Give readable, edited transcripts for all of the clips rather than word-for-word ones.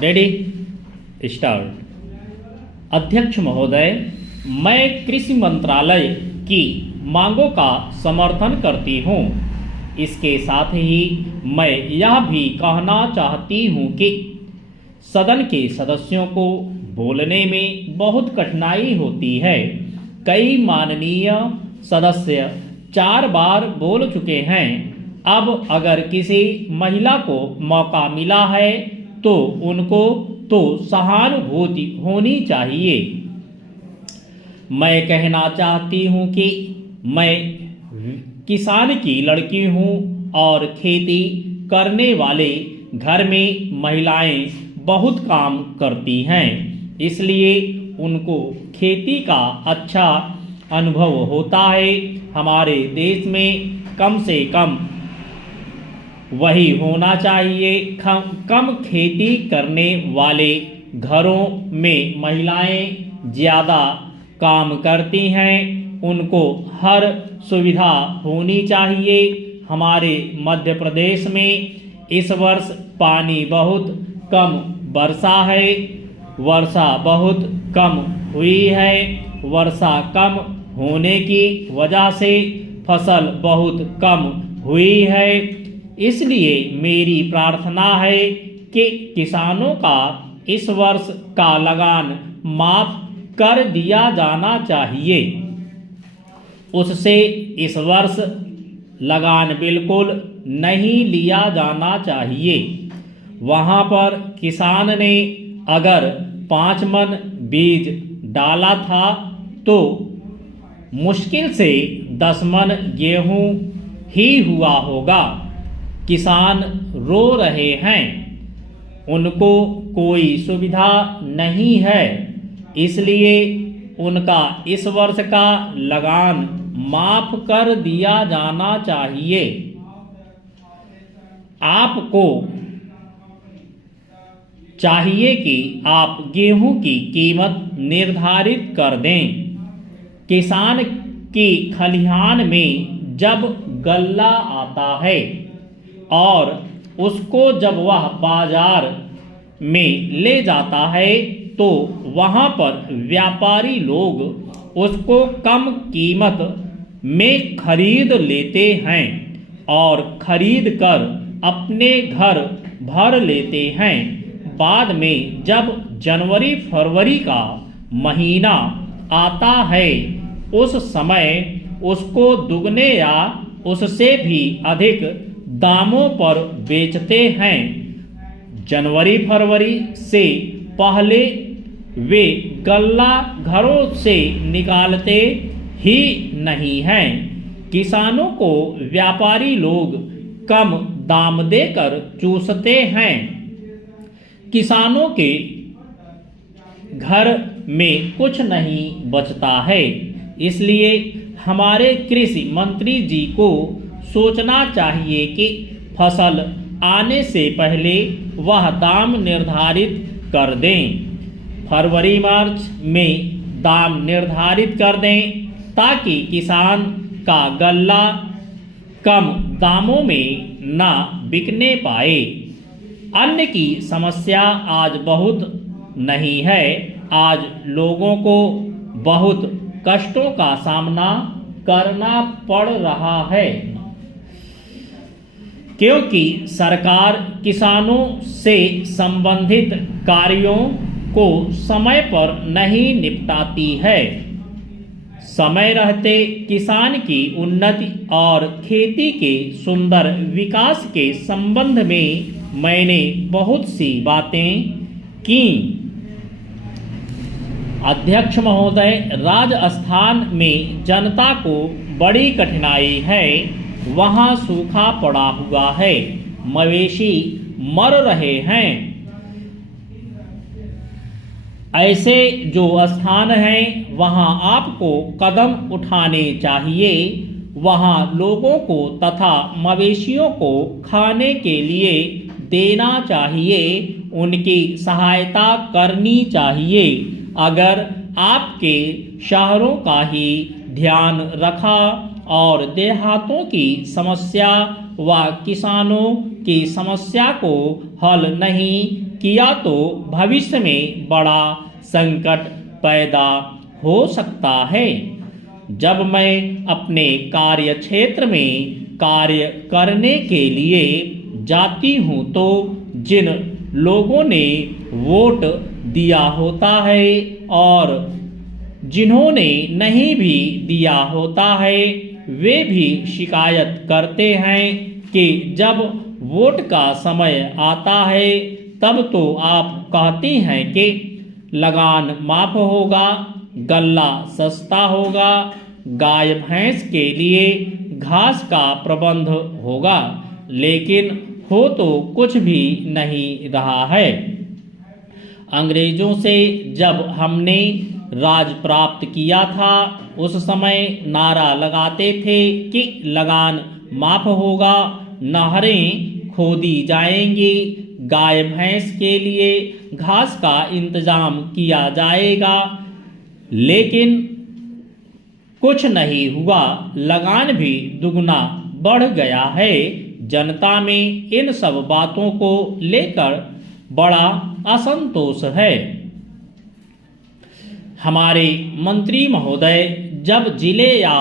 Ready start. अध्यक्ष महोदय, मैं कृषि मंत्रालय की मांगों का समर्थन करती हूँ। इसके साथ ही मैं यह भी कहना चाहती हूँ कि सदन के सदस्यों को बोलने में बहुत कठिनाई होती है। कई माननीय सदस्य 4 बार बोल चुके हैं। अब अगर किसी महिला को मौका मिला है तो उनको तो सहानुभूति होनी चाहिए। मैं कहना चाहती हूँ कि मैं किसान की लड़की हूँ और खेती करने वाले घर में महिलाएं बहुत काम करती हैं, इसलिए उनको खेती का अच्छा अनुभव होता है। हमारे देश में कम से कम वही होना चाहिए। कम खेती करने वाले घरों में महिलाएं ज़्यादा काम करती हैं, उनको हर सुविधा होनी चाहिए। हमारे मध्य प्रदेश में इस वर्ष पानी बहुत कम वर्षा है। वर्षा बहुत कम हुई है। वर्षा कम होने की वजह से फसल बहुत कम हुई है। इसलिए मेरी प्रार्थना है कि किसानों का इस वर्ष का लगान माफ कर दिया जाना चाहिए। उससे इस वर्ष लगान बिल्कुल नहीं लिया जाना चाहिए। वहाँ पर किसान ने अगर 5 मन बीज डाला था तो मुश्किल से 10 मन गेहूँ ही हुआ होगा। किसान रो रहे हैं, उनको कोई सुविधा नहीं है, इसलिए उनका इस वर्ष का लगान माफ कर दिया जाना चाहिए। आपको चाहिए कि आप गेहूं की कीमत निर्धारित कर दें। किसान की खलिहान में जब गल्ला आता है और उसको जब वह बाजार में ले जाता है तो वहाँ पर व्यापारी लोग उसको कम कीमत में खरीद लेते हैं और खरीद कर अपने घर भर लेते हैं। बाद में जब जनवरी फरवरी का महीना आता है उस समय उसको दुगने या उससे भी अधिक दामों पर बेचते हैं। जनवरी फरवरी से पहले वे गल्ला घरों से निकालते ही नहीं हैं। किसानों को व्यापारी लोग कम दाम देकर चूसते हैं। किसानों के घर में कुछ नहीं बचता है। इसलिए हमारे कृषि मंत्री जी को सोचना चाहिए कि फसल आने से पहले वह दाम निर्धारित कर दें। फरवरी मार्च में दाम निर्धारित कर दें ताकि किसान का गल्ला कम दामों में ना बिकने पाए। अन्न की समस्या आज बहुत नहीं है। आज लोगों को बहुत कष्टों का सामना करना पड़ रहा है क्योंकि सरकार किसानों से संबंधित कार्यों को समय पर नहीं निपटाती है। समय रहते किसान की उन्नति और खेती के सुंदर विकास के संबंध में मैंने बहुत सी बातें की। अध्यक्ष महोदय, राजस्थान में जनता को बड़ी कठिनाई है। वहाँ सूखा पड़ा हुआ है, मवेशी मर रहे हैं। ऐसे जो स्थान हैं वहाँ आपको कदम उठाने चाहिए। वहाँ लोगों को तथा मवेशियों को खाने के लिए देना चाहिए, उनकी सहायता करनी चाहिए। अगर आपके शहरों का ही ध्यान रखा और देहातों की समस्या व किसानों की समस्या को हल नहीं किया तो भविष्य में बड़ा संकट पैदा हो सकता है। जब मैं अपने कार्य क्षेत्र में कार्य करने के लिए जाती हूँ तो जिन लोगों ने वोट दिया होता है और जिन्होंने नहीं भी दिया होता है वे भी शिकायत करते हैं कि जब वोट का समय आता है तब तो आप कहती हैं कि लगान माफ होगा, गल्ला सस्ता होगा, गाय भैंस के लिए घास का प्रबंध होगा, लेकिन हो तो कुछ भी नहीं रहा है। अंग्रेजों से जब हमने राज प्राप्त किया था उस समय नारा लगाते थे कि लगान माफ होगा, नहरें खोदी जाएंगी, गाय भैंस के लिए घास का इंतजाम किया जाएगा, लेकिन कुछ नहीं हुआ। लगान भी दुगना बढ़ गया है। जनता में इन सब बातों को लेकर बड़ा असंतोष है। हमारे मंत्री महोदय जब जिले या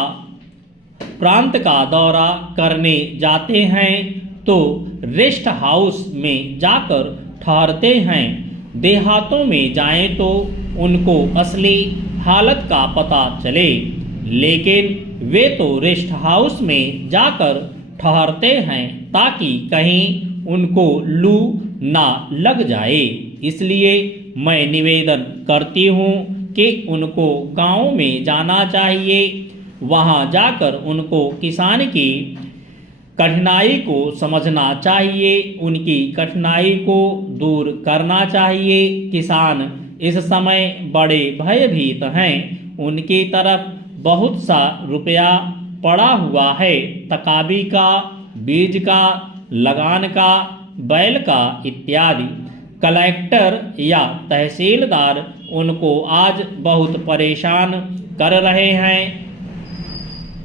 प्रांत का दौरा करने जाते हैं तो रेस्ट हाउस में जाकर ठहरते हैं। देहातों में जाएं तो उनको असली हालत का पता चले, लेकिन वे तो रेस्ट हाउस में जाकर ठहरते हैं ताकि कहीं उनको लू ना लग जाए। इसलिए मैं निवेदन करती हूँ कि उनको गांव में जाना चाहिए, वहां जाकर उनको किसान की कठिनाई को समझना चाहिए, उनकी कठिनाई को दूर करना चाहिए। किसान इस समय बड़े भयभीत हैं, उनकी तरफ बहुत सा रुपया पड़ा हुआ है, तकाबी का, बीज का, लगान का, बैल का इत्यादि। कलेक्टर या तहसीलदार उनको आज बहुत परेशान कर रहे हैं।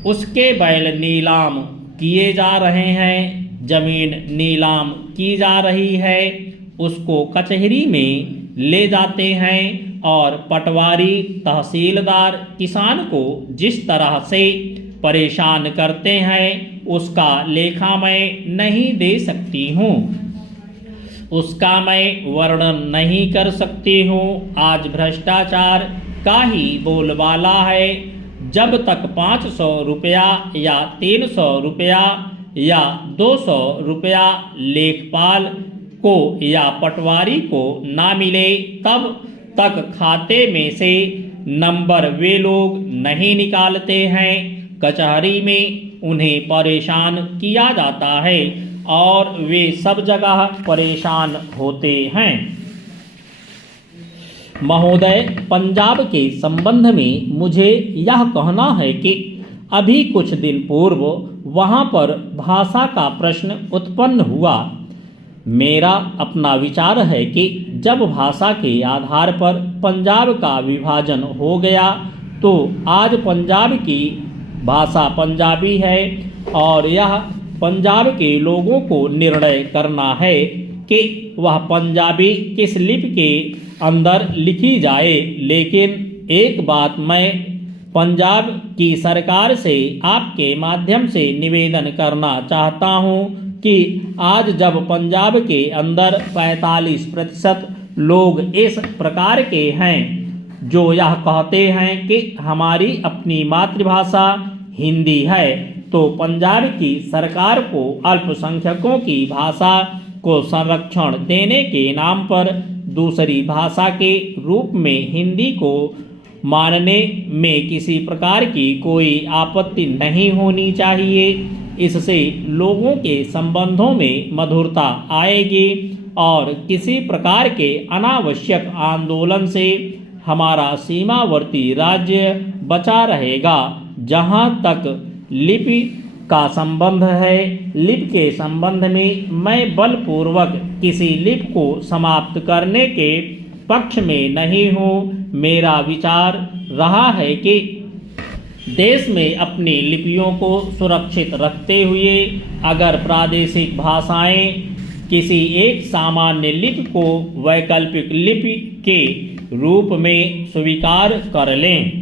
उसके बैल नीलाम किए जा रहे हैं, जमीन नीलाम की जा रही है, उसको कचहरी में ले जाते हैं और पटवारी तहसीलदार किसान को जिस तरह से परेशान करते हैं उसका लेखा मैं नहीं दे सकती हूँ, उसका मैं वर्णन नहीं कर सकती हूँ। आज भ्रष्टाचार का ही बोलबाला है। जब तक 500 रुपया या 300 रुपया या 200 रुपया लेखपाल को या पटवारी को ना मिले तब तक खाते में से नंबर वे लोग नहीं निकालते हैं। कचहरी में उन्हें परेशान किया जाता है और वे सब जगह परेशान होते हैं। महोदय, पंजाब के संबंध में मुझे यह कहना है कि अभी कुछ दिन पूर्व वहाँ पर भाषा का प्रश्न उत्पन्न हुआ। मेरा अपना विचार है कि जब भाषा के आधार पर पंजाब का विभाजन हो गया तो आज पंजाब की भाषा पंजाबी है और यह पंजाब के लोगों को निर्णय करना है कि वह पंजाबी किस लिपि के अंदर लिखी जाए। लेकिन एक बात मैं पंजाब की सरकार से आपके माध्यम से निवेदन करना चाहता हूं कि आज जब पंजाब के अंदर 45% लोग इस प्रकार के हैं जो यह कहते हैं कि हमारी अपनी मातृभाषा हिंदी है, तो पंजाब की सरकार को अल्पसंख्यकों की भाषा को संरक्षण देने के नाम पर दूसरी भाषा के रूप में हिंदी को मानने में किसी प्रकार की कोई आपत्ति नहीं होनी चाहिए। इससे लोगों के संबंधों में मधुरता आएगी और किसी प्रकार के अनावश्यक आंदोलन से हमारा सीमावर्ती राज्य बचा रहेगा। जहाँ तक लिपि का संबंध है, लिपि के संबंध में मैं बलपूर्वक किसी लिपि को समाप्त करने के पक्ष में नहीं हूँ। मेरा विचार रहा है कि देश में अपनी लिपियों को सुरक्षित रखते हुए अगर प्रादेशिक भाषाएं किसी एक सामान्य लिपि को वैकल्पिक लिपि के रूप में स्वीकार कर लें